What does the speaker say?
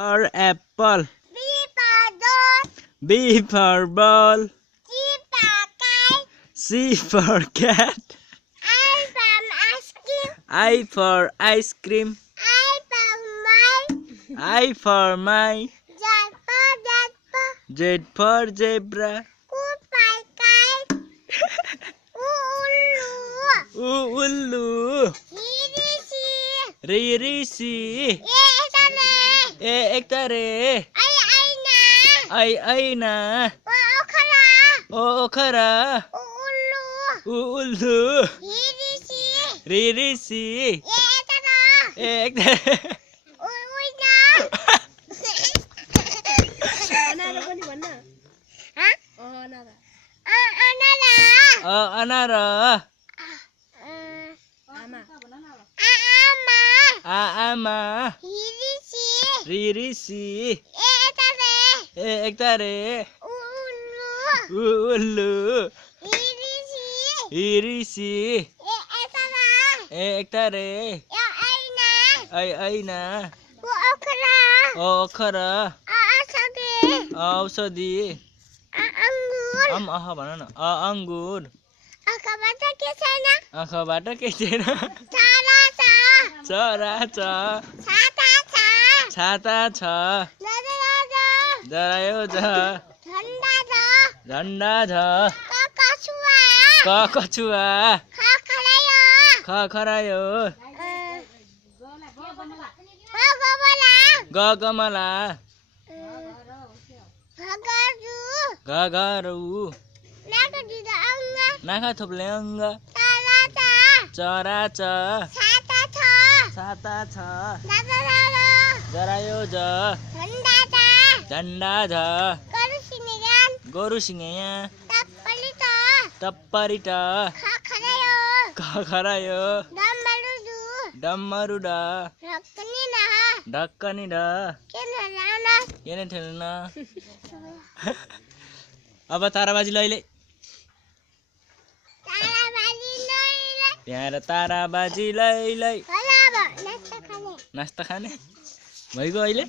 or apple. B for dog. B for ball. C for kite. C for cat. I for ice cream. I for ice cream. I for my. I for my. Z for zebra. Z for zebra. U for kite. Ullu. Riri. Ektare. Aina. Okara. Ullu. Riri. Ektare. Anara. Ama. Riri. Ektare. Ullu. Riri. Ektare. Aina. Okara. औषधि भन न अंगुर आँखाबाट के छैन चरा छ छाता छ जरायो छ झण्डा छ कछुवा खखरायो गगमला घघरु नाखा थोप्ले अङ्ग चरा छ छाता छ जरायो ज झण्डा छ गोरु सिंहया टप्परी ट खखरायो डम्मरु ड ढक्कनी ढ केने ठेल्न अब ताराबाजी लैले त्यहाँ ताराबाजी लै नास्ता खाने भइगयो अहिले।